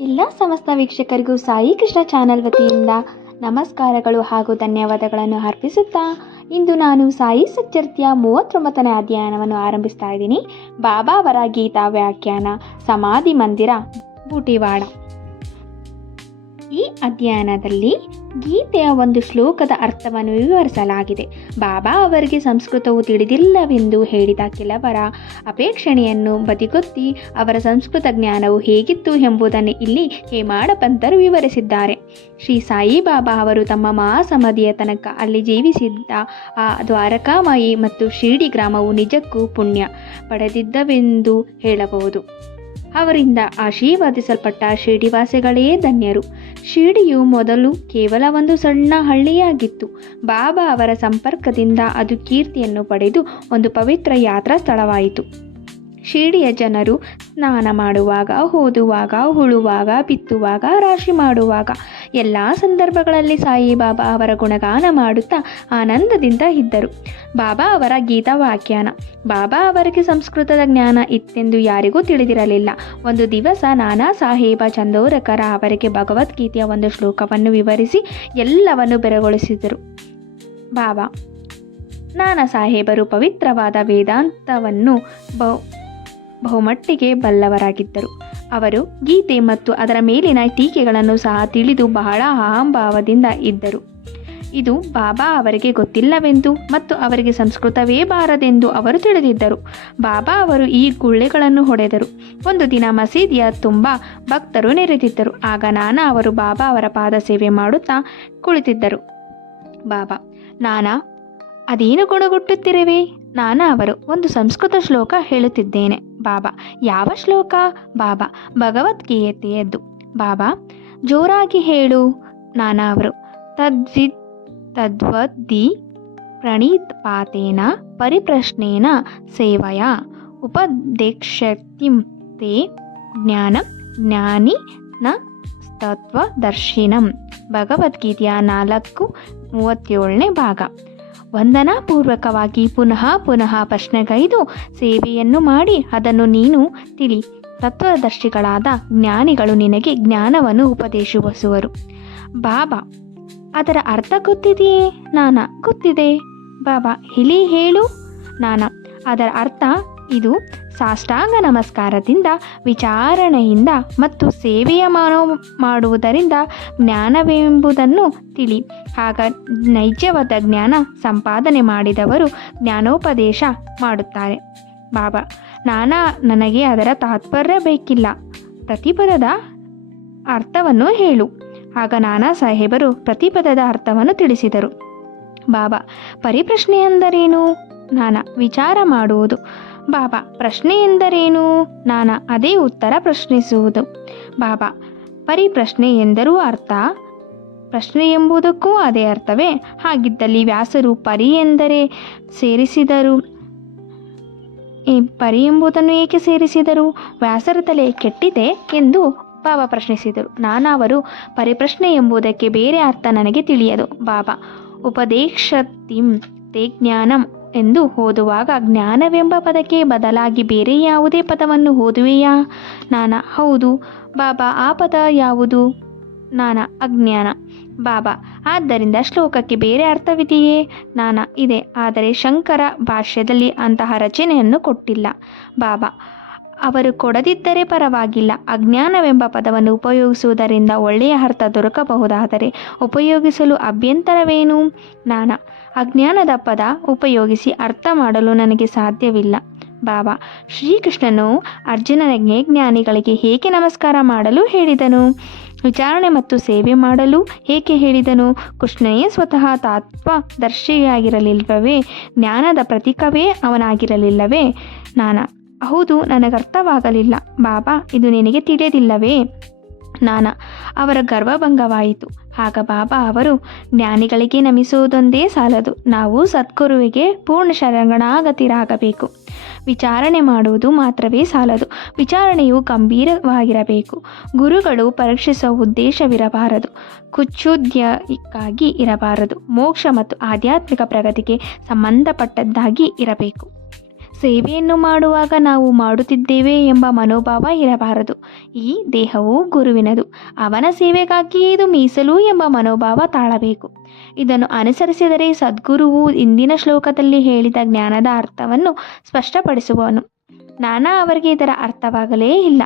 ಎಲ್ಲ ಸಮಸ್ತ ವೀಕ್ಷಕರಿಗೂ ಸಾಯಿ ಕೃಷ್ಣ ಚಾನೆಲ್ ವತಿಯಿಂದ ನಮಸ್ಕಾರಗಳು ಹಾಗೂ ಧನ್ಯವಾದಗಳನ್ನು ಅರ್ಪಿಸುತ್ತಾ ಇಂದು ನಾನು ಸಾಯಿ ಸಚ್ಚರಿತೆಯ 39ನೇ ಅಧ್ಯಯನವನ್ನು ಆರಂಭಿಸ್ತಾ ಇದ್ದೀನಿ. ಬಾಬಾ ಅವರ ಗೀತಾ ವ್ಯಾಖ್ಯಾನ, ಸಮಾಧಿ ಮಂದಿರ, ಬೂಟಿವಾಡ. ಈ ಅಧ್ಯಯನದಲ್ಲಿ ಗೀತೆಯ ಒಂದು ಶ್ಲೋಕದ ಅರ್ಥವನ್ನು ವಿವರಿಸಲಾಗಿದೆ. ಬಾಬಾ ಅವರಿಗೆ ಸಂಸ್ಕೃತವು ತಿಳಿದಿಲ್ಲವೆಂದು ಹೇಳಿದ ಕೆಲವರ ಅಪೇಕ್ಷಣೆಯನ್ನು ಬದಿಗೊತ್ತಿ ಅವರ ಸಂಸ್ಕೃತ ಜ್ಞಾನವು ಹೇಗಿತ್ತು ಎಂಬುದನ್ನು ಇಲ್ಲಿ ಹೇಮಾಡ ಪಂತರು ವಿವರಿಸಿದ್ದಾರೆ. ಶ್ರೀ ಸಾಯಿಬಾಬಾ ಅವರು ತಮ್ಮ ಮಹಾಸಮಾಧಿಯ ತನಕ ಅಲ್ಲಿ ಜೀವಿಸಿದ್ದ ಆ ದ್ವಾರಕಾಮಾಯಿ ಮತ್ತು ಶಿರ್ಡಿ ಗ್ರಾಮವು ನಿಜಕ್ಕೂ ಪುಣ್ಯ ಪಡೆದಿದ್ದವೆಂದು ಹೇಳಬಹುದು. ಅವರಿಂದ ಆಶೀರ್ವದಿಸಲ್ಪಟ್ಟ ಶಿರ್ಡಿವಾಸಿಗಳೇ ಧನ್ಯರು. ಶಿರ್ಡಿಯು ಮೊದಲು ಕೇವಲ ಒಂದು ಸಣ್ಣ ಹಳ್ಳಿಯಾಗಿತ್ತು. ಬಾಬಾ ಅವರ ಸಂಪರ್ಕದಿಂದ ಅದು ಕೀರ್ತಿಯನ್ನು ಪಡೆದು ಒಂದು ಪವಿತ್ರ ಯಾತ್ರಾ ಸ್ಥಳವಾಯಿತು. ಶಿರ್ಡಿಯ ಜನರು ಸ್ನಾನ ಮಾಡುವಾಗ, ಓದುವಾಗ, ಉಳುವಾಗ, ಬಿತ್ತುವಾಗ, ರಾಶಿ ಮಾಡುವಾಗ ಎಲ್ಲ ಸಂದರ್ಭಗಳಲ್ಲಿ ಸಾಯಿಬಾಬಾ ಅವರ ಗುಣಗಾನ ಮಾಡುತ್ತಾ ಆನಂದದಿಂದ ಇದ್ದರು. ಬಾಬಾ ಅವರ ಗೀತಾ ವ್ಯಾಖ್ಯಾನ. ಬಾಬಾ ಅವರಿಗೆ ಸಂಸ್ಕೃತದ ಜ್ಞಾನ ಇತ್ತೆಂದು ಯಾರಿಗೂ ತಿಳಿದಿರಲಿಲ್ಲ. ಒಂದು ದಿವಸ ನಾನಾ ಸಾಹೇಬ ಚಂದೋರಕರ ಅವರಿಗೆ ಭಗವದ್ಗೀತೆಯ ಒಂದು ಶ್ಲೋಕವನ್ನು ವಿವರಿಸಿ ಎಲ್ಲವನ್ನು ಬೆರಗೊಳಿಸಿದರು. ಬಾಬಾ ನಾನಾ ಸಾಹೇಬರು ಪವಿತ್ರವಾದ ವೇದಾಂತವನ್ನು ಬಹುಮಟ್ಟಿಗೆ ಬಲ್ಲವರಾಗಿದ್ದರು. ಅವರು ಗೀತೆ ಮತ್ತು ಅದರ ಮೇಲಿನ ಟೀಕೆಗಳನ್ನು ಸಹ ತಿಳಿದು ಬಹಳ ಅಹಂಭಾವದಿಂದ ಇದ್ದರು. ಇದು ಬಾಬಾ ಅವರಿಗೆ ಗೊತ್ತಿಲ್ಲವೆಂದು ಮತ್ತು ಅವರಿಗೆ ಸಂಸ್ಕೃತವೇ ಬಾರದೆಂದು ಅವರು ತಿಳಿದಿದ್ದರು. ಬಾಬಾ ಅವರು ಈ ಗುಳ್ಳೆಗಳನ್ನು ಹೊಡೆದರು. ಒಂದು ದಿನ ಮಸೀದಿಯ ತುಂಬ ಭಕ್ತರು ನೆರೆದಿದ್ದರು. ಆಗ ನಾನಾ ಅವರು ಬಾಬಾ ಅವರ ಪಾದ ಸೇವೆ ಮಾಡುತ್ತಾ ಕುಳಿತಿದ್ದರು. ಬಾಬಾ ನಾನಾ ಅದೇನು ಗೊಣಗುಟ್ಟುತ್ತಿರುವೆ? ನಾನಾ ಅವರು ಒಂದು ಸಂಸ್ಕೃತ ಶ್ಲೋಕ ಹೇಳುತ್ತಿದ್ದೇನೆ. ಬಾಬಾ ಯಾವ ಶ್ಲೋಕ? ಬಾಬಾ ಭಗವದ್ಗೀತೆಯದ್ದು. ಬಾಬಾ ಜೋರಾಗಿ ಹೇಳು. ನಾನಾ ಅವರು ತದ್ವದ್ದಿ ಪ್ರಣೀತ್ಪಾತೇನ ಪರಿಪ್ರಶ್ನೇನ ಸೇವಯ ಉಪದೇಕ್ಷ್ಯತಿಂ ತೇ ಜ್ಞಾನಂ ಜ್ಞಾನಿ ನ ತತ್ವದರ್ಶಿನಂ. ಭಗವದ್ಗೀತೆಯ 4:37ನೇ ಭಾಗ. ವಂದನಾಪೂರ್ವಕವಾಗಿ ಪುನಃ ಪುನಃ ಪ್ರಶ್ನೆಗೈದು ಸೇವೆಯನ್ನು ಮಾಡಿ ಅದನ್ನು ನೀನು ತಿಳಿ. ತತ್ವದರ್ಶಿಗಳಾದ ಜ್ಞಾನಿಗಳು ನಿನಗೆ ಜ್ಞಾನವನ್ನು ಉಪದೇಶಿಸುವರು. ಬಾಬಾ ಅದರ ಅರ್ಥ ಗೊತ್ತಿದೆಯೇ? ನಾನಾ ಗೊತ್ತಿದೆ. ಬಾಬಾ ಇಲ್ಲಿ ಹೇಳು. ನಾನಾ ಅದರ ಅರ್ಥ ಇದು: ಸಾಷ್ಟಾಂಗ ನಮಸ್ಕಾರದಿಂದ, ವಿಚಾರಣೆಯಿಂದ ಮತ್ತು ಸೇವೆಯ ಮಾಡುವುದರಿಂದ ಜ್ಞಾನವೆಂಬುದನ್ನು ತಿಳಿ. ಆಗ ನೈಜವಾದ ಜ್ಞಾನ ಸಂಪಾದನೆ ಮಾಡಿದವರು ಜ್ಞಾನೋಪದೇಶ ಮಾಡುತ್ತಾರೆ. ಬಾಬಾ ನನಗೆ ಅದರ ತಾತ್ಪರ್ಯ ಬೇಕಿಲ್ಲ, ಪ್ರತಿಪದದ ಅರ್ಥವನ್ನು ಹೇಳು. ಆಗ ನಾನಾ ಸಾಹೇಬರು ಪ್ರತಿಪದದ ಅರ್ಥವನ್ನು ತಿಳಿಸಿದರು. ಬಾಬಾ ಪರಿಪ್ರಶ್ನೆ ಎಂದರೇನು? ನಾನಾ ವಿಚಾರ ಮಾಡುವುದು. ಬಾಬಾ ಪ್ರಶ್ನೆ ಎಂದರೇನು? ನಾನಾ ಅದೇ ಉತ್ತರ ಪ್ರಶ್ನಿಸುವುದು. ಬಾಬಾ ಪರಿಪ್ರಶ್ನೆ ಎಂದರೂ ಅರ್ಥ, ಪ್ರಶ್ನೆ ಎಂಬುದಕ್ಕೂ ಅದೇ ಅರ್ಥವೇ? ಹಾಗಿದ್ದಲ್ಲಿ ವ್ಯಾಸರು ಪರಿ ಎಂದರೆ ಸೇರಿಸಿದರು, ಪರಿ ಎಂಬುದನ್ನು ಏಕೆ ಸೇರಿಸಿದರು? ವ್ಯಾಸರ ತಲೆ ಕೆಟ್ಟಿದೆ ಎಂದು ಬಾಬಾ ಪ್ರಶ್ನಿಸಿದರು. ನಾನಾ ಅವರು ಪರಿಪ್ರಶ್ನೆ ಎಂಬುದಕ್ಕೆ ಬೇರೆ ಅರ್ಥ ನನಗೆ ತಿಳಿಯದು. ಬಾಬಾ ಉಪದೇಕ್ಷತಿಂ ತೇ ಜ್ಞಾನಂ ಎಂದು ಓದುವಾಗ ಜ್ಞಾನವೆಂಬ ಪದಕ್ಕೆ ಬದಲಾಗಿ ಬೇರೆ ಯಾವುದೇ ಪದವನ್ನು ಓದುವೆಯಾ? ನಾನಾ ಹೌದು. ಬಾಬಾ ಆ ಪದ ಯಾವುದು? ನಾನಾ ಅಜ್ಞಾನ. ಬಾಬಾ ಆದ್ದರಿಂದ ಶ್ಲೋಕಕ್ಕೆ ಬೇರೆ ಅರ್ಥವಿದೆಯೇ? ನಾನಾ ಇದೆ, ಆದರೆ ಶಂಕರ ಭಾಷ್ಯದಲ್ಲಿ ಅಂತಹ ರಚನೆಯನ್ನು ಕೊಟ್ಟಿಲ್ಲ. ಬಾಬಾ ಅವರು ಕೊಡದಿದ್ದರೆ ಪರವಾಗಿಲ್ಲ. ಅಜ್ಞಾನವೆಂಬ ಪದವನ್ನು ಉಪಯೋಗಿಸುವುದರಿಂದ ಒಳ್ಳೆಯ ಅರ್ಥ ದೊರಕಬಹುದಾದರೆ ಉಪಯೋಗಿಸಲು ಅಭ್ಯಂತರವೇನು? ನಾನಾ ಅಜ್ಞಾನದ ಪದ ಉಪಯೋಗಿಸಿ ಅರ್ಥ ಮಾಡಲು ನನಗೆ ಸಾಧ್ಯವಿಲ್ಲ. ಬಾಬಾ ಶ್ರೀಕೃಷ್ಣನು ಅರ್ಜುನನಿಗೆ ಜ್ಞಾನಿಗಳಿಗೆ ಹೇಗೆ ನಮಸ್ಕಾರ ಮಾಡಲು ಹೇಳಿದನು? ವಿಚಾರಣೆ ಮತ್ತು ಸೇವೆ ಮಾಡಲು ಏಕೆ ಹೇಳಿದನು? ಕೃಷ್ಣನೇ ಸ್ವತಃ ತತ್ವದರ್ಶಿಯಾಗಿರಲಿಲ್ಲವೇ? ಜ್ಞಾನದ ಪ್ರತೀಕವೇ ಅವನಾಗಿರಲಿಲ್ಲವೇ? ನಾನಾ ಹೌದು, ನನಗರ್ಥವಾಗಲಿಲ್ಲ. ಬಾಬಾ ಇದು ನಿನಗೆ ತಿಳಿದಿಲ್ಲವೇ? ನಾನಾ ಅವರ ಗರ್ವಭಂಗವಾಯಿತು. ಆಗ ಬಾಬಾ ಅವರು ಜ್ಞಾನಿಗಳಿಗೆ ನಮಿಸುವುದೊಂದೇ ಸಾಲದು, ನಾವು ಸದ್ಗುರುವಿಗೆ ಪೂರ್ಣ ಶರಣಾಗತಿರಾಗಬೇಕು. ವಿಚಾರಣೆ ಮಾಡುವುದು ಮಾತ್ರವೇ ಸಾಲದು, ವಿಚಾರಣೆಯು ಗಂಭೀರವಾಗಿರಬೇಕು. ಗುರುಗಳು ಪರೀಕ್ಷಿಸುವ ಉದ್ದೇಶವಿರಬಾರದು, ಕುಚೋದ್ಯಕ್ಕಾಗಿ ಇರಬಾರದು, ಮೋಕ್ಷ ಮತ್ತು ಆಧ್ಯಾತ್ಮಿಕ ಪ್ರಗತಿಗೆ ಸಂಬಂಧಪಟ್ಟದ್ದಾಗಿ ಇರಬೇಕು. ಸೇವೆಯನ್ನು ಮಾಡುವಾಗ ನಾವು ಮಾಡುತ್ತಿದ್ದೇವೆ ಎಂಬ ಮನೋಭಾವ ಇರಬಾರದು. ಈ ದೇಹವು ಗುರುವಿನದು, ಅವನ ಸೇವೆಗಾಗಿ ಇದು ಮೀಸಲು ಎಂಬ ಮನೋಭಾವ ತಾಳಬೇಕು. ಇದನ್ನು ಅನುಸರಿಸಿದರೆ ಸದ್ಗುರುವು ಇಂದಿನ ಶ್ಲೋಕದಲ್ಲಿ ಹೇಳಿದ ಜ್ಞಾನದ ಅರ್ಥವನ್ನು ಸ್ಪಷ್ಟಪಡಿಸುವನು. ನಾನಾ ಅವರಿಗೆ ಇದರ ಅರ್ಥವಾಗಲೇ ಇಲ್ಲ.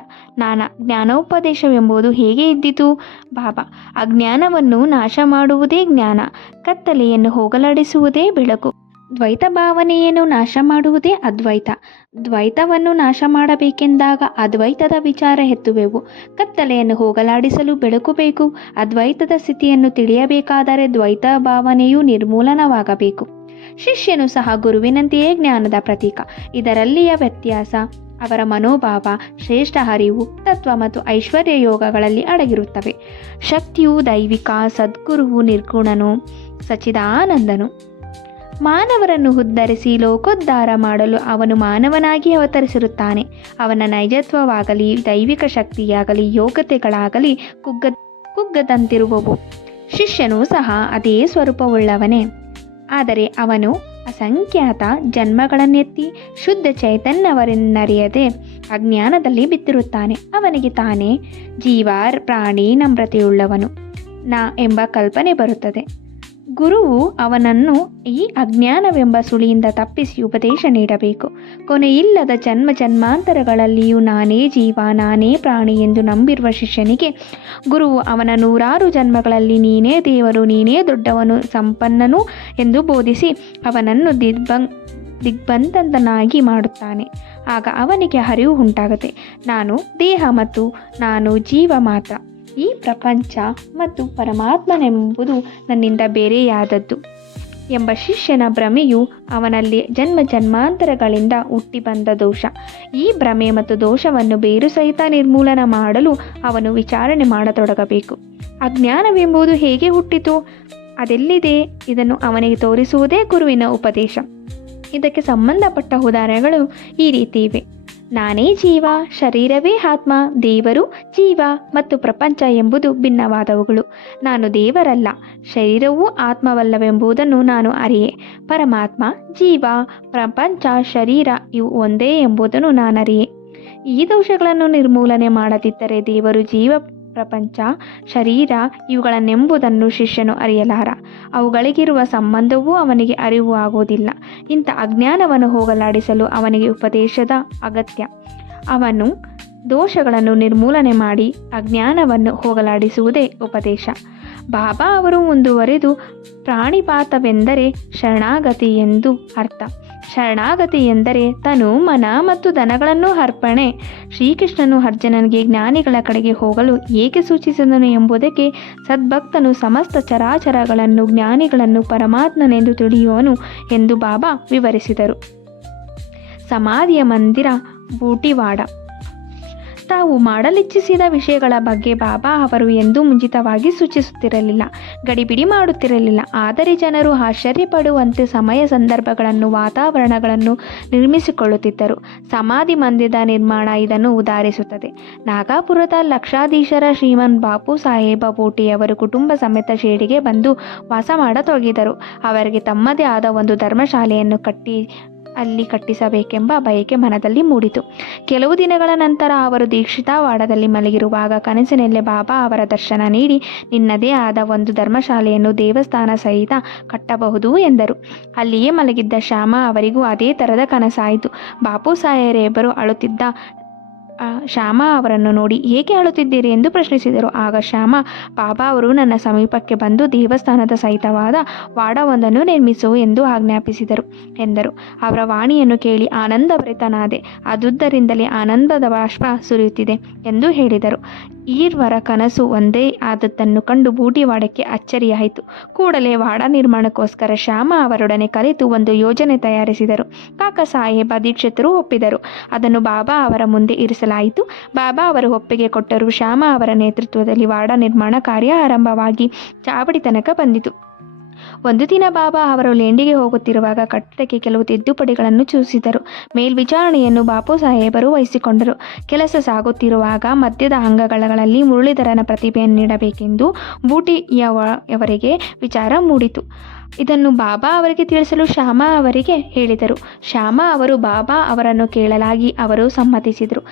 ಜ್ಞಾನೋಪದೇಶವೆಂಬುದು ಹೇಗೆ ಇದ್ದಿತು? ಬಾಬಾ, ಅಜ್ಞಾನವನ್ನು ನಾಶ ಮಾಡುವುದೇ ಜ್ಞಾನ, ಕತ್ತಲೆಯನ್ನು ಹೋಗಲಾಡಿಸುವುದೇ ಬೆಳಕು, ದ್ವೈತ ಭಾವನೆಯನ್ನು ನಾಶ ಮಾಡುವುದೇ ಅದ್ವೈತ. ದ್ವೈತವನ್ನು ನಾಶ ಮಾಡಬೇಕೆಂದಾಗ ಅದ್ವೈತದ ವಿಚಾರ ಎತ್ತುವೆವು. ಕತ್ತಲೆಯನ್ನು ಹೋಗಲಾಡಿಸಲು ಬೆಳಕು ಬೇಕು. ಅದ್ವೈತದ ಸ್ಥಿತಿಯನ್ನು ತಿಳಿಯಬೇಕಾದರೆ ದ್ವೈತ ಭಾವನೆಯು ನಿರ್ಮೂಲನವಾಗಬೇಕು. ಶಿಷ್ಯನು ಸಹ ಗುರುವಿನಂತೆಯೇ ಜ್ಞಾನದ ಪ್ರತೀಕ. ಇದರಲ್ಲಿಯ ವ್ಯತ್ಯಾಸ ಅವರ ಮನೋಭಾವ, ಶ್ರೇಷ್ಠ ಅರಿವು, ತತ್ವ ಮತ್ತು ಐಶ್ವರ್ಯ ಯೋಗಗಳಲ್ಲಿ ಅಡಗಿರುತ್ತವೆ. ಶಕ್ತಿಯು ದೈವಿಕ, ಸದ್ಗುರುವು ನಿರ್ಗುಣನು, ಸಚ್ಚಿದಾನಂದನು. ಮಾನವರನ್ನು ಉದ್ಧರಿಸಿ ಲೋಕೋದ್ಧಾರ ಮಾಡಲು ಅವನು ಮಾನವನಾಗಿ ಅವತರಿಸಿರುತ್ತಾನೆ. ಅವನ ನೈಜತ್ವವಾಗಲಿ, ದೈವಿಕ ಶಕ್ತಿಯಾಗಲಿ, ಯೋಗ್ಯತೆಗಳಾಗಲಿ ಕುಗ್ಗದಂತಿರುವವು. ಶಿಷ್ಯನೂ ಸಹ ಅದೇ ಸ್ವರೂಪವುಳ್ಳವನೇ. ಆದರೆ ಅವನು ಅಸಂಖ್ಯಾತ ಜನ್ಮಗಳನ್ನೆತ್ತಿ ಶುದ್ಧ ಚೈತನ್ಯವರೆನ್ನರಿಯದೆ ಅಜ್ಞಾನದಲ್ಲಿ ಬಿದ್ದಿರುತ್ತಾನೆ. ಅವನಿಗೆ ತಾನೇ ಜೀವ, ಪ್ರಾಣಿ, ನಮ್ರತೆಯುಳ್ಳವನು ನಾ ಎಂಬ ಕಲ್ಪನೆ ಬರುತ್ತದೆ. ಗುರುವು ಅವನನ್ನು ಈ ಅಜ್ಞಾನವೆಂಬ ಸುಳಿಯಿಂದ ತಪ್ಪಿಸಿ ಉಪದೇಶ ನೀಡಬೇಕು. ಕೊನೆಯಿಲ್ಲದ ಜನ್ಮಾಂತರಗಳಲ್ಲಿಯೂ ನಾನೇ ಜೀವ, ನಾನೇ ಪ್ರಾಣಿ ಎಂದು ನಂಬಿರುವ ಶಿಷ್ಯನಿಗೆ ಗುರುವು ಅವನ 100 ಜನ್ಮಗಳಲ್ಲಿ ನೀನೇ ದೇವರು, ನೀನೇ ದೊಡ್ಡವನು, ಸಂಪನ್ನನು ಎಂದು ಬೋಧಿಸಿ ಅವನನ್ನು ದಿಗ್ಬಂಧನಾಗಿ ಮಾಡುತ್ತಾನೆ. ಆಗ ಅವನಿಗೆ ಅರಿವು ಉಂಟಾಗುತ್ತೆ, ನಾನು ದೇಹ ಮತ್ತು ನಾನು ಜೀವ ಮಾತ್ರ. ಈ ಪ್ರಪಂಚ ಮತ್ತು ಪರಮಾತ್ಮನೆಂಬುದು ನನ್ನಿಂದ ಬೇರೆಯಾದದ್ದು ಎಂಬ ಶಿಷ್ಯನ ಭ್ರಮೆಯು ಅವನಲ್ಲಿ ಜನ್ಮಾಂತರಗಳಿಂದ ಹುಟ್ಟಿ ಬಂದ ದೋಷ. ಈ ಭ್ರಮೆ ಮತ್ತು ದೋಷವನ್ನು ಬೇರು ಸಹಿತ ನಿರ್ಮೂಲನ ಮಾಡಲು ಅವನು ವಿಚಾರಣೆ ಮಾಡತೊಡಗಬೇಕು. ಅಜ್ಞಾನವೆಂಬುದು ಹೇಗೆ ಹುಟ್ಟಿತು, ಅದೆಲ್ಲಿದೆ, ಇದನ್ನು ಅವನಿಗೆ ತೋರಿಸುವುದೇ ಗುರುವಿನ ಉಪದೇಶ. ಇದಕ್ಕೆ ಸಂಬಂಧಪಟ್ಟ ಉದಾಹರಣೆಗಳು ಈ ರೀತಿ ಇವೆ. ನಾನೇ ಜೀವ, ಶರೀರವೇ ಆತ್ಮ, ದೇವರು, ಜೀವ ಮತ್ತು ಪ್ರಪಂಚ ಎಂಬುದು ಭಿನ್ನವಾದವುಗಳು. ನಾನು ದೇವರಲ್ಲ, ಶರೀರವೂ ಆತ್ಮವಲ್ಲವೆಂಬುದನ್ನು ನಾನು ಅರಿಯೆ. ಪರಮಾತ್ಮ, ಜೀವ, ಪ್ರಪಂಚ, ಶರೀರ ಇವು ಒಂದೇ ಎಂಬುದನ್ನು ನಾನರಿಯೆ. ಈ ದೋಷಗಳನ್ನು ನಿರ್ಮೂಲನೆ ಮಾಡದಿದ್ದರೆ ದೇವರು, ಜೀವ, ಪ್ರಪಂಚ, ಶರೀರ ಇವುಗಳನ್ನೆಂಬುದನ್ನು ಶಿಷ್ಯನು ಅರಿಯಲಾರ. ಅವುಗಳಿಗಿರುವ ಸಂಬಂಧವೂ ಅವನಿಗೆ ಅರಿವು ಆಗುವುದಿಲ್ಲ. ಇಂಥ ಅಜ್ಞಾನವನ್ನು ಹೋಗಲಾಡಿಸಲು ಅವನಿಗೆ ಉಪದೇಶದ ಅಗತ್ಯ. ಅವನು ದೋಷಗಳನ್ನು ನಿರ್ಮೂಲನೆ ಮಾಡಿ ಅಜ್ಞಾನವನ್ನು ಹೋಗಲಾಡಿಸುವುದೇ ಉಪದೇಶ. ಬಾಬಾ ಅವರು ಮುಂದುವರೆದು, ಪ್ರಾಣಿಪಾತವೆಂದರೆ ಶರಣಾಗತಿ ಎಂದು ಅರ್ಥ. ಶರಣಾಗತಿ ಎಂದರೆ ತನು, ಮನ ಮತ್ತು ಧನಗಳನ್ನು ಅರ್ಪಣೆ. ಶ್ರೀಕೃಷ್ಣನು ಅರ್ಜುನನಿಗೆ ಜ್ಞಾನಿಗಳ ಕಡೆಗೆ ಹೋಗಲು ಏಕೆ ಸೂಚಿಸಿದನು ಎಂಬುದಕ್ಕೆ ಸದ್ಭಕ್ತನು ಸಮಸ್ತ ಚರಾಚರಗಳನ್ನು, ಜ್ಞಾನಿಗಳನ್ನು ಪರಮಾತ್ಮನೆಂದು ತಿಳಿಯುವನು ಎಂದು ಬಾಬಾ ವಿವರಿಸಿದರು. ಸಮಾಧಿಯ ಮಂದಿರ, ಬೂಟಿವಾಡ. ತಾವು ಮಾಡಲಿಚ್ಛಿಸಿದ ವಿಷಯಗಳ ಬಗ್ಗೆ ಬಾಬಾ ಅವರು ಎಂದೂ ಮುಂಚಿತವಾಗಿ ಸೂಚಿಸುತ್ತಿರಲಿಲ್ಲ, ಗಡಿಬಿಡಿ ಮಾಡುತ್ತಿರಲಿಲ್ಲ. ಆದರೆ ಜನರು ಆಶ್ಚರ್ಯಪಡುವಂತೆ ಸಮಯ, ಸಂದರ್ಭಗಳನ್ನು, ವಾತಾವರಣಗಳನ್ನು ನಿರ್ಮಿಸಿಕೊಳ್ಳುತ್ತಿದ್ದರು. ಸಮಾಧಿ ಮಂದಿರದ ನಿರ್ಮಾಣ ಇದನ್ನು ಉದಾಹರಿಸುತ್ತದೆ. ನಾಗಪುರದ ಲಕ್ಷಾಧೀಶರ ಶ್ರೀಮನ್ ಬಾಪು ಸಾಹೇಬ ಬೋಟಿಯವರು ಕುಟುಂಬ ಸಮೇತ ಶಿರಡಿಗೆ ಬಂದು ವಾಸ ಮಾಡತೊಡಗಿದರು. ಅವರಿಗೆ ತಮ್ಮದೇ ಆದ ಒಂದು ಧರ್ಮಶಾಲೆಯನ್ನು ಕಟ್ಟಿಸಬೇಕೆಂಬ ಬಯಕೆ ಮನದಲ್ಲಿ ಮೂಡಿತು. ಕೆಲವು ದಿನಗಳ ನಂತರ ಅವರು ದೀಕ್ಷಿತವಾಡದಲ್ಲಿ ಮಲಗಿರುವಾಗ ಕನಸಿನಲ್ಲೇ ಬಾಬಾ ಅವರ ದರ್ಶನ ನೀಡಿ, ನಿನ್ನದೇ ಆದ ಒಂದು ಧರ್ಮಶಾಲೆಯನ್ನು ದೇವಸ್ಥಾನ ಸಹಿತ ಕಟ್ಟಬಹುದು ಎಂದರು. ಅಲ್ಲಿಯೇ ಮಲಗಿದ್ದ ಶ್ಯಾಮ ಅವರಿಗೂ ಅದೇ ಥರದ ಕನಸಾಯಿತು. ಬಾಪು ಸಾಹೇಬರು ಅಳುತ್ತಿದ್ದ ಶ್ಯಾಮ ಅವರನ್ನು ನೋಡಿ, ಏಕೆ ಅಳುತ್ತಿದ್ದೀರಿ ಎಂದು ಪ್ರಶ್ನಿಸಿದರು. ಆಗ ಶ್ಯಾಮ, ಬಾಬಾ ಅವರು ನನ್ನ ಸಮೀಪಕ್ಕೆ ಬಂದು ದೇವಸ್ಥಾನದ ಸಹಿತವಾದ ವಾಡವೊಂದನ್ನು ನಿರ್ಮಿಸು ಎಂದು ಆಜ್ಞಾಪಿಸಿದರು ಎಂದರು. ಅವರ ವಾಣಿಯನ್ನು ಕೇಳಿ ಆನಂದಭರಿತನಾದೆ. ಅದುದರಿಂದಲೇ ಆನಂದದ ಬಾಷ್ಪ ಸುರಿಯುತ್ತಿದೆ ಎಂದು ಹೇಳಿದರು. ಈರ್ವರ ಕನಸು ಒಂದೇ ಆದದ್ದನ್ನು ಕಂಡು ಬೂಟಿವಾಡಕ್ಕೆ ಅಚ್ಚರಿಯಾಯಿತು. ಕೂಡಲೇ ವಾಡ ನಿರ್ಮಾಣಕ್ಕೋಸ್ಕರ ಶ್ಯಾಮ ಅವರೊಡನೆ ಕಲಿತು ಒಂದು ಯೋಜನೆ ತಯಾರಿಸಿದರು. ಕಾಕ ಸಾಹೇಬ ದೀಕ್ಷಿತರು ಒಪ್ಪಿದರು. ಅದನ್ನು ಬಾಬಾ ಅವರ ಮುಂದೆ ಇರಿಸಲಾಯಿತು. ಬಾಬಾ ಅವರು ಒಪ್ಪಿಗೆ ಕೊಟ್ಟರು. ಶ್ಯಾಮ ಅವರ ನೇತೃತ್ವದಲ್ಲಿ ವಾಡ ನಿರ್ಮಾಣ ಕಾರ್ಯ ಆರಂಭವಾಗಿ ಚಾವಡಿ ತನಕ ಬಂದಿತು. ಒಂದು ದಿನ ಬಾಬಾ ಅವರು ಲೇಂಡಿಗೆ ಹೋಗುತ್ತಿರುವಾಗ ಕಟ್ಟಡಕ್ಕೆ ಕೆಲವು ತಿದ್ದುಪಡಿಗಳನ್ನು ಸೂಚಿಸಿದರು. ಮೇಲ್ವಿಚಾರಣೆಯನ್ನು ಬಾಪು ಸಾಹೇಬರು ವಹಿಸಿಕೊಂಡರು. ಕೆಲಸ ಸಾಗುತ್ತಿರುವಾಗ ಮಧ್ಯದ ಅಂಗಗಳಲ್ಲಿ ಮುರಳೀಧರನ ಪ್ರತಿಭೆಯನ್ನು ನೀಡಬೇಕೆಂದು ಬೂಟಿಯವರಿಗೆ ವಿಚಾರ ಮೂಡಿತು. ಇದನ್ನು ಬಾಬಾ ಅವರಿಗೆ ತಿಳಿಸಲು ಶ್ಯಾಮಾ ಅವರಿಗೆ ಹೇಳಿದರು. ಶ್ಯಾಮಾ ಅವರು ಬಾಬಾ ಅವರನ್ನು ಕೇಳಲಾಗಿ ಅವರು ಸಮ್ಮತಿಸಿದರು.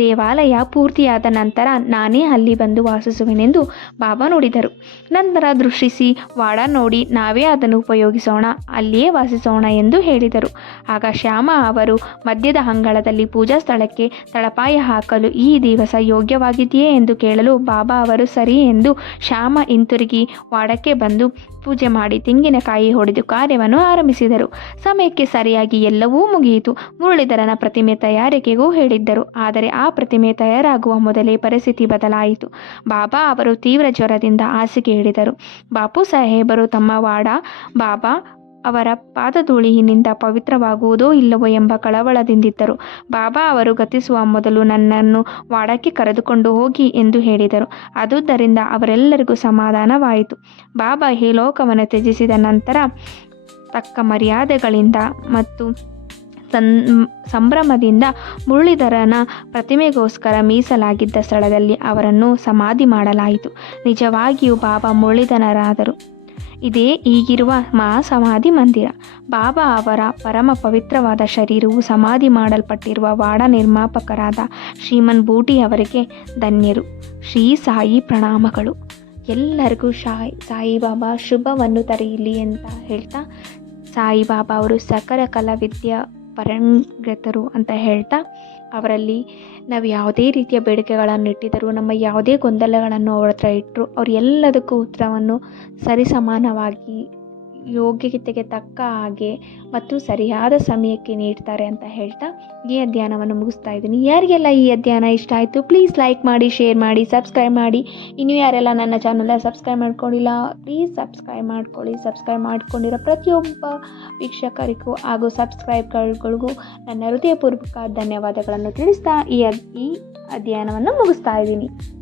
ದೇವಾಲಯ ಪೂರ್ತಿಯಾದ ನಂತರ ನಾನೇ ಅಲ್ಲಿ ಬಂದು ವಾಸಿಸುವೆನೆಂದು ಬಾಬಾ ನುಡಿದರು. ನಂತರ ದೃಷ್ಟಿಸಿ ವಾಡ ನೋಡಿ ನಾವೇ ಅದನ್ನು ಉಪಯೋಗಿಸೋಣ, ಅಲ್ಲಿಯೇ ವಾಸಿಸೋಣ ಎಂದು ಹೇಳಿದರು. ಆಗ ಶ್ಯಾಮಾ ಅವರು ಮಧ್ಯದ ಅಂಗಳದಲ್ಲಿ ಪೂಜಾ ಸ್ಥಳಕ್ಕೆ ತಳಪಾಯ ಹಾಕಲು ಈ ದಿವಸ ಯೋಗ್ಯವಾಗಿದೆಯೇ ಎಂದು ಕೇಳಲು ಬಾಬಾ ಅವರು ಸರಿ ಎಂದು ಶ್ಯಾಮಾ ಹಿಂತಿರುಗಿ ವಾಡಕ್ಕೆ ಬಂದು ಪೂಜೆ ಮಾಡಿ ತೆಂಗಿನಕಾಯಿ ಹೊಡೆದು ಕಾರ್ಯವನ್ನು ಆರಂಭಿಸಿದರು. ಸಮಯಕ್ಕೆ ಸರಿಯಾಗಿ ಎಲ್ಲವೂ ಮುಗಿಯಿತು. ಮುರಳೀಧರನ ಪ್ರತಿಮೆ ತಯಾರಿಕೆಗೂ ಹೇಳಿದ್ದರು. ಆದರೆ ಆ ಪ್ರತಿಮೆ ತಯಾರಾಗುವ ಮೊದಲೇ ಪರಿಸ್ಥಿತಿ ಬದಲಾಯಿತು. ಬಾಬಾ ಅವರು ತೀವ್ರ ಜ್ವರದಿಂದ ಹಾಸಿಗೆ ಹಿಡಿದರು. ಬಾಪು ಸಾಹೇಬರು ತಮ್ಮ ವಾಡ ಬಾಬಾ ಅವರ ಪಾದಧೂಳಿನಿಂದ ಪವಿತ್ರವಾಗುವುದೋ ಇಲ್ಲವೋ ಎಂಬ ಕಳವಳದಿಂದಿದ್ದರು. ಬಾಬಾ ಅವರು ಗತಿಸುವ ಮೊದಲು ನನ್ನನ್ನು ವಾಡಕ್ಕೆ ಕರೆದುಕೊಂಡು ಹೋಗಿ ಎಂದು ಹೇಳಿದರು. ಆದುದರಿಂದ ಅವರೆಲ್ಲರಿಗೂ ಸಮಾಧಾನವಾಯಿತು. ಬಾಬಾ ಈ ಲೋಕವನ್ನು ತ್ಯಜಿಸಿದ ನಂತರ ತಕ್ಕ ಮರ್ಯಾದೆಗಳಿಂದ ಮತ್ತು ಸಂಭ್ರಮದಿಂದ ಮುರಳೀಧರನ ಪ್ರತಿಮೆಗೋಸ್ಕರ ಮೀಸಲಾಗಿದ್ದ ಸ್ಥಳದಲ್ಲಿ ಅವರನ್ನು ಸಮಾಧಿ ಮಾಡಲಾಯಿತು. ನಿಜವಾಗಿಯೂ ಬಾಬಾ ಮುರಳೀಧರರಾದರು. ಇದೇ ಈಗಿರುವ ಮಹಾಸಮಾಧಿ ಮಂದಿರ. ಬಾಬಾ ಅವರ ಪರಮ ಪವಿತ್ರವಾದ ಶರೀರವು ಸಮಾಧಿ ಮಾಡಲ್ಪಟ್ಟಿರುವ ವಾಡ ನಿರ್ಮಾಪಕರಾದ ಶ್ರೀಮನ್ ಬೂಟಿ ಅವರಿಗೆ ಧನ್ಯರು. ಶ್ರೀ ಸಾಯಿ ಪ್ರಣಾಮಗಳು. ಎಲ್ಲರಿಗೂ ಸಾಯಿಬಾಬಾ ಶುಭವನ್ನು ತರೆಯಲಿ ಅಂತ ಹೇಳ್ತಾ, ಸಾಯಿಬಾಬಾ ಅವರು ಸಕಲ ಕಲಾವಿದ್ಯಾ ಪರಂಗತರು ಅಂತ ಹೇಳ್ತಾ, ಅವರಲ್ಲಿ ನಾವು ಯಾವುದೇ ರೀತಿಯ ಬೇಡಿಕೆಗಳನ್ನು ಇಟ್ಟಿದ್ದರೂ, ನಮ್ಮ ಯಾವುದೇ ಗೊಂದಲಗಳನ್ನು ಅವ್ರ ಹತ್ರ ಇಟ್ಟರು ಅವ್ರು ಎಲ್ಲದಕ್ಕೂ ಉತ್ತರವನ್ನು ಸರಿಸಮಾನವಾಗಿ ಯೋಗ್ಯತೆಗೆ ತಕ್ಕ ಹಾಗೆ ಮತ್ತು ಸರಿಯಾದ ಸಮಯಕ್ಕೆ ನೀಡ್ತಾರೆ ಅಂತ ಹೇಳ್ತಾ ಈ ಅಧ್ಯಯನವನ್ನು ಮುಗಿಸ್ತಾ ಇದ್ದೀನಿ. ಯಾರಿಗೆಲ್ಲ ಈ ಅಧ್ಯಯನ ಇಷ್ಟ ಆಯಿತು ಪ್ಲೀಸ್ ಲೈಕ್ ಮಾಡಿ, ಶೇರ್ ಮಾಡಿ, ಸಬ್ಸ್ಕ್ರೈಬ್ ಮಾಡಿ. ಇನ್ನೂ ಯಾರೆಲ್ಲ ನನ್ನ ಚಾನಲ್ನ ಸಬ್ಸ್ಕ್ರೈಬ್ ಮಾಡ್ಕೊಂಡಿಲ್ಲ ಪ್ಲೀಸ್ ಸಬ್ಸ್ಕ್ರೈಬ್ ಮಾಡ್ಕೊಳ್ಳಿ. ಸಬ್ಸ್ಕ್ರೈಬ್ ಮಾಡ್ಕೊಂಡಿರೋ ಪ್ರತಿಯೊಬ್ಬ ವೀಕ್ಷಕರಿಗೂ ಹಾಗೂ ಸಬ್ಸ್ಕ್ರೈಬ್ಗಳಿಗೂ ನನ್ನ ಹೃದಯಪೂರ್ವಕ ಧನ್ಯವಾದಗಳನ್ನು ತಿಳಿಸ್ತಾ ಈ ಅಧ್ಯಯನವನ್ನು ಮುಗಿಸ್ತಾ ಇದ್ದೀನಿ.